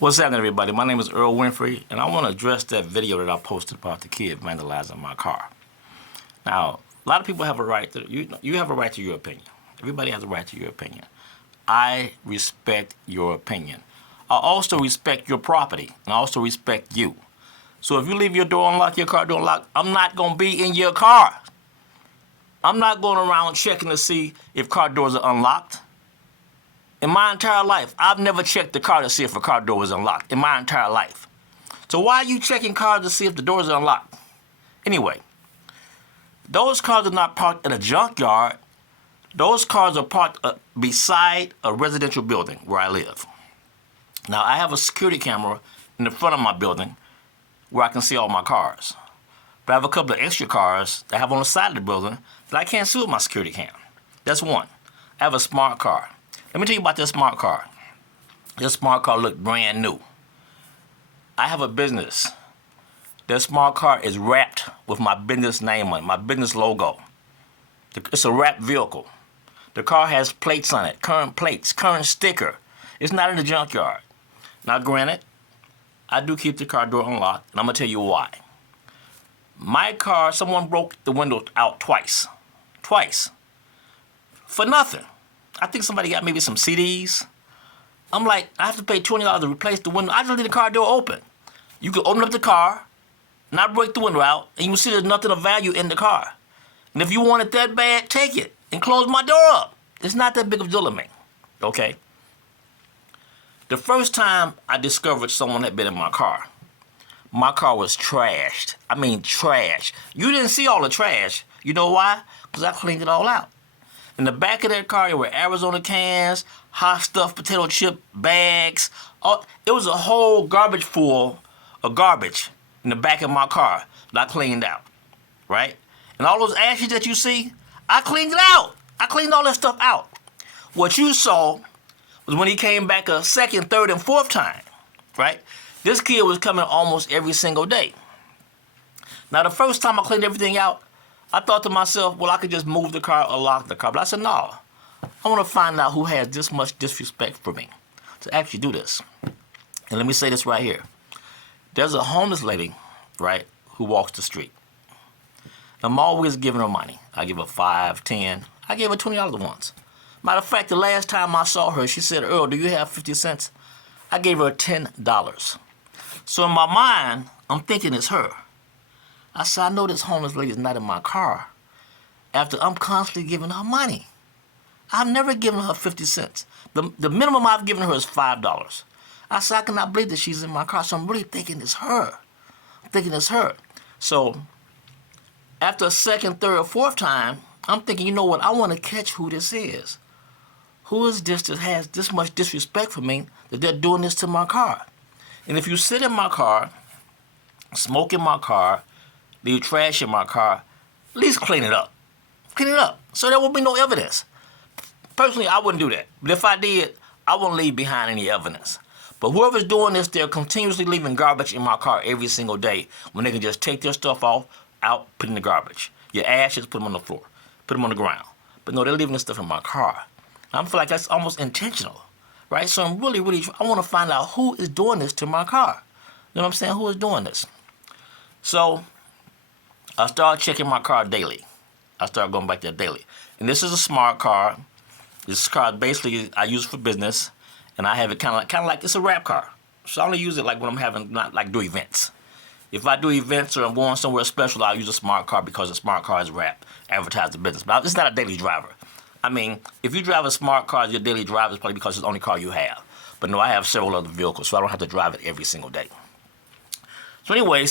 What's happening, everybody? My name is Earl Winfrey, and I want to address that video that I posted about the kid vandalizing my car. Now, a lot of people have a right to you have a right to your opinion. Everybody has a right to your opinion. I respect your opinion. I also respect your property, and I also respect you. So if you leave your door unlocked, your car door unlocked, I'm not going to be in your car. I'm not going around checking to see if car doors are unlocked. In my entire life, I've never checked the car to see if a car door was unlocked. In my entire life. So why are you checking cars to see if the doors are unlocked? Anyway, those cars are not parked at a junkyard. Those cars are parked beside a residential building where I live. Now, I have a security camera in the front of my building where I can see all my cars. But I have a couple of extra cars that I have on the side of the building that I can't see with my security cam. That's one. I have a smart car. Let me tell you about this smart car. This smart car looked brand new. I have a business. This smart car is wrapped with my business name on it, my business logo. It's a wrapped vehicle. The car has plates on it, current plates, current sticker. It's not in the junkyard. Now, granted, I do keep the car door unlocked, and I'm going to tell you why. My car, someone broke the window out twice. Twice. For nothing. I think somebody got maybe some CDs. I'm like, I have to pay $20 to replace the window. I just leave the car door open. You can open up the car, not break the window out, and you will see there's nothing of value in the car. And if you want it that bad, take it and close my door up. It's not that big of a deal to me, okay? The first time I discovered someone had been in my car was trashed. I mean, trash. You didn't see all the trash. You know why? Because I cleaned it all out. In the back of that car, there were Arizona cans, hot stuffed potato chip bags. It was a whole garbage full of garbage in the back of my car that I cleaned out, right? And all those ashes that you see, I cleaned it out. I cleaned all that stuff out. What you saw was when he came back a second, third, and fourth time, right? This kid was coming almost every single day. Now, the first time I cleaned everything out, I thought to myself, well, I could just move the car or lock the car. But I said, no. I want to find out who has this much disrespect for me to actually do this. And let me say this right here. There's a homeless lady, right, who walks the street. I'm always giving her money. I give her $5, $10. I gave her $20 once. Matter of fact, the last time I saw her, she said, Earl, do you have 50 cents? I gave her $10. So in my mind, I'm thinking it's her. I said, I know this homeless lady is not in my car after I'm constantly giving her money. I've never given her 50 cents. The minimum I've given her is $5. I said, I cannot believe that she's in my car, so I'm really thinking it's her. I'm thinking it's her. So after a second, third, or fourth time, I'm thinking, you know what, I want to catch who this is. Who is this that has this much disrespect for me that they're doing this to my car? And if you sit in my car, smoke in my car, leave trash in my car, at least clean it up. Clean it up so there will be no evidence. Personally, I wouldn't do that. But if I did, I wouldn't leave behind any evidence. But whoever's doing this, they're continuously leaving garbage in my car every single day when they can just take their stuff off, out, put in the garbage. Your ashes, put them on the floor. Put them on the ground. But no, they're leaving this stuff in my car. I feel like that's almost intentional, right? So I'm really, I want to find out who is doing this to my car. You know what I'm saying? Who is doing this? So I started checking my car daily. I started going back there daily. And this is a smart car. This car basically I use for business, and I have it kind of like it's a wrap car. So I only use it like when I'm having do events. If I do events or I'm going somewhere special, I'll use a smart car because a smart car is wrapped, advertise the business. But it's not a daily driver. I mean, if you drive a smart car as your daily driver, it's probably because it's the only car you have. But no, I have several other vehicles, so I don't have to drive it every single day. So anyway,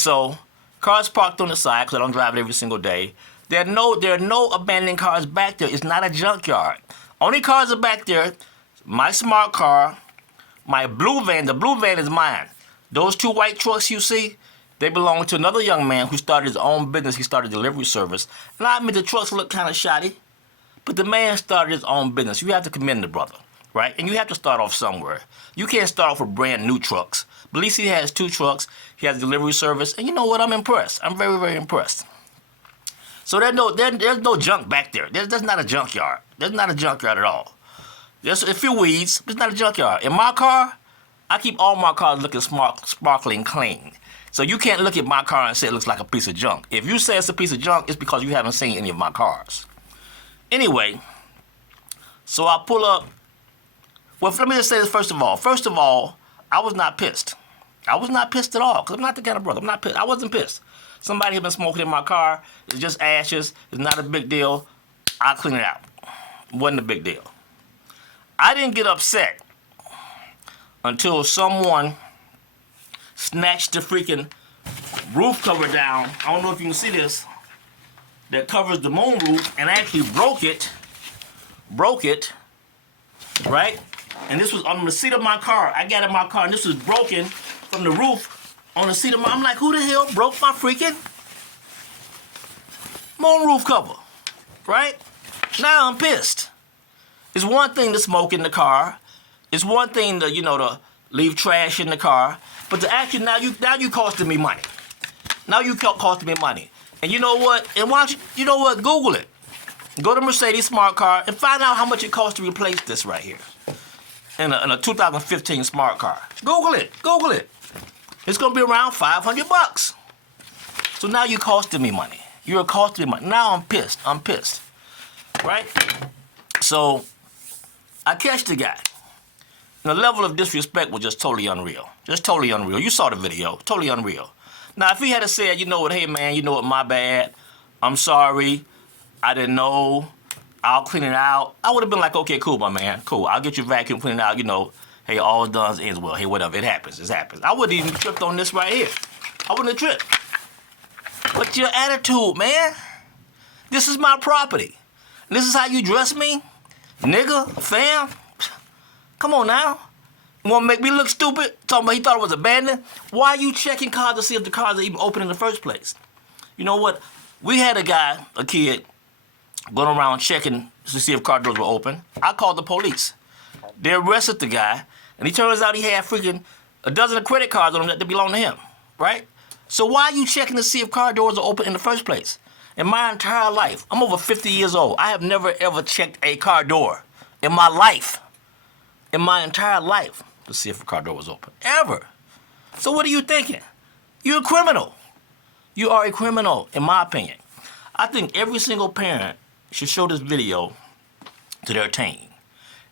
car's parked on the side because I don't drive it every single day. There are no abandoned cars back there. It's not a junkyard. Only cars are back there. My smart car, my blue van. The blue van is mine. Those two white trucks you see, they belong to another young man who started his own business. He started a delivery service. And I admit the trucks look kind of shoddy, but the man started his own business. You have to commend the brother, right? And you have to start off somewhere. You can't start off with brand new trucks. But at least he has 2 trucks. He has a delivery service. And you know what? I'm impressed. I'm very, very impressed. So there's no junk back there. There's not a junkyard. There's not a junkyard at all. There's a few weeds, but it's not a junkyard. In my car, I keep all my cars looking sparkling clean. So you can't look at my car and say it looks like a piece of junk. If you say it's a piece of junk, it's because you haven't seen any of my cars. Anyway, so I pull up. Well, let me just say this first of all. First of all, I was not pissed. I was not pissed at all, because I'm not the kind of brother. I'm not pissed. I wasn't pissed. Somebody had been smoking in my car. It's just ashes. It's not a big deal. I'll clean it out. Wasn't a big deal. I didn't get upset until someone snatched the freaking roof cover down. I don't know if you can see this. That covers the moon roof, and actually broke it, right? And this was on the seat of my car. I got in my car, and this was broken from the roof on the seat of my. I'm like, who the hell broke my freaking moon roof cover, right? Now I'm pissed. It's one thing to smoke in the car. It's one thing to, to leave trash in the car. But to actually, now you costing me money. Now you costing me money. And you know what? And why don't you know what? Google it. Go to Mercedes Smart Car and find out how much it costs to replace this right here. In a 2015 smart car. Google it. Google it. It's going to be around $500. So now you're costing me money. You're costing me money. Now I'm pissed. I'm pissed. Right? So I catch the guy. And the level of disrespect was just totally unreal. Just totally unreal. You saw the video. Totally unreal. Now, if he had said, you know what, hey, man, you know what, my bad. I'm sorry. I didn't know. I'll clean it out. I would have been like, okay, cool, my man. Cool. I'll get your vacuum, clean it out. Hey, all done ends well. Hey, whatever. It happens. It happens. I wouldn't even tripped on this right here. I wouldn't have tripped. But your attitude, man. This is my property. This is how you dress me? Nigga? Fam? Come on now. You want to make me look stupid? Talking about he thought it was abandoned? Why are you checking cars to see if the cars are even open in the first place? You know what? We had a kid, going around checking to see if car doors were open. I called the police. They arrested the guy, and he turns out he had freaking a dozen of credit cards on him that belong to him, right? So why are you checking to see if car doors are open in the first place? In my entire life, I'm over 50 years old. I have never ever checked a car door in my life. In my entire life, to see if a car door was open. Ever. So what are you thinking? You're a criminal. You are a criminal, in my opinion. I think every single parent should show this video to their teen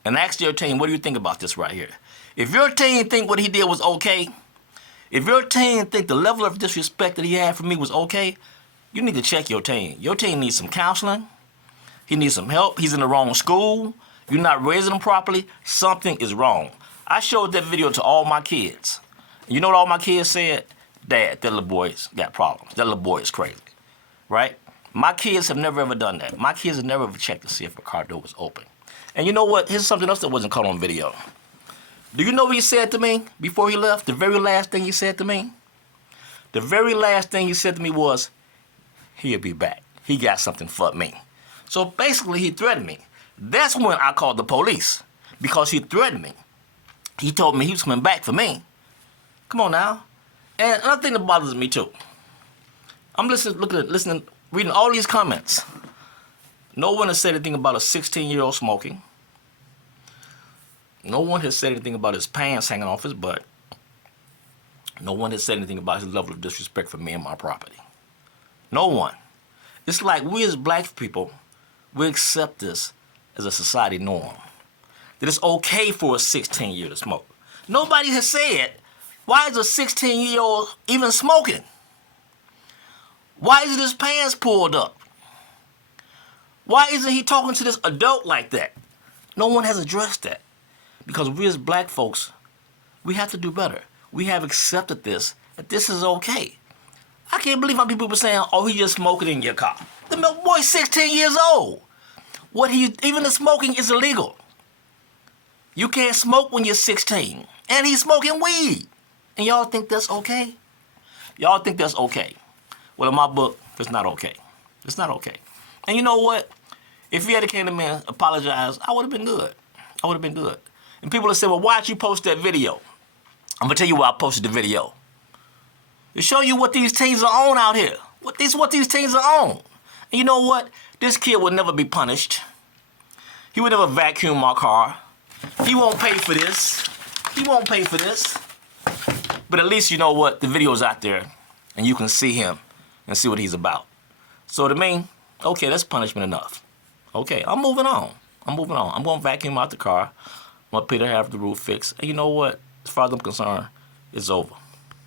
and ask their teen, what do you think about this right here? If your teen think what he did was okay, if your teen think the level of disrespect that he had for me was okay, you need to check your teen. Your teen needs some counseling. He needs some help. He's in the wrong school. You're not raising him properly. Something is wrong. I showed that video to all my kids. You know what all my kids said? Dad, that little boy's got problems. That little boy is crazy, right? My kids have never ever done that. My kids have never ever checked to see if a car door was open. And you know what? Here's something else that wasn't caught on video. Do you know what he said to me before he left? The very last thing he said to me? The very last thing he said to me was, he'll be back. He got something for me. So basically, he threatened me. That's when I called the police, because he threatened me. He told me he was coming back for me. Come on now. And another thing that bothers me too. I'm listening, reading all these comments. No one has said anything about a 16-year-old smoking. No one has said anything about his pants hanging off his butt. No one has said anything about his level of disrespect for me and my property. No one. It's like we as black people, we accept this as a society norm. That it's okay for a 16-year-old to smoke. Nobody has said, why is a 16-year-old even smoking? Why isn't his pants pulled up? Why isn't he talking to this adult like that? No one has addressed that. Because we as black folks, we have to do better. We have accepted this, that this is okay. I can't believe how people were saying, oh, he just smoking in your car. The boy's 16 years old. Even the smoking is illegal. You can't smoke when you're 16. And he's smoking weed. And y'all think that's okay? Y'all think that's okay. Well, in my book, it's not okay. It's not okay. And you know what? If he had came to me and apologized, I would have been good. I would have been good. And people have said, well, why'd you post that video? I'm going to tell you why I posted the video. To show you what these teens are on out here. What these teens are on. And you know what? This kid will never be punished. He would never vacuum my car. He won't pay for this. He won't pay for this. But at least you know what, the video's out there and you can see him and see what he's about. So to me, okay, that's punishment enough. Okay, I'm moving on. I'm going to vacuum out the car. I'm going to pay to have the roof fixed. And you know what? As far as I'm concerned, it's over.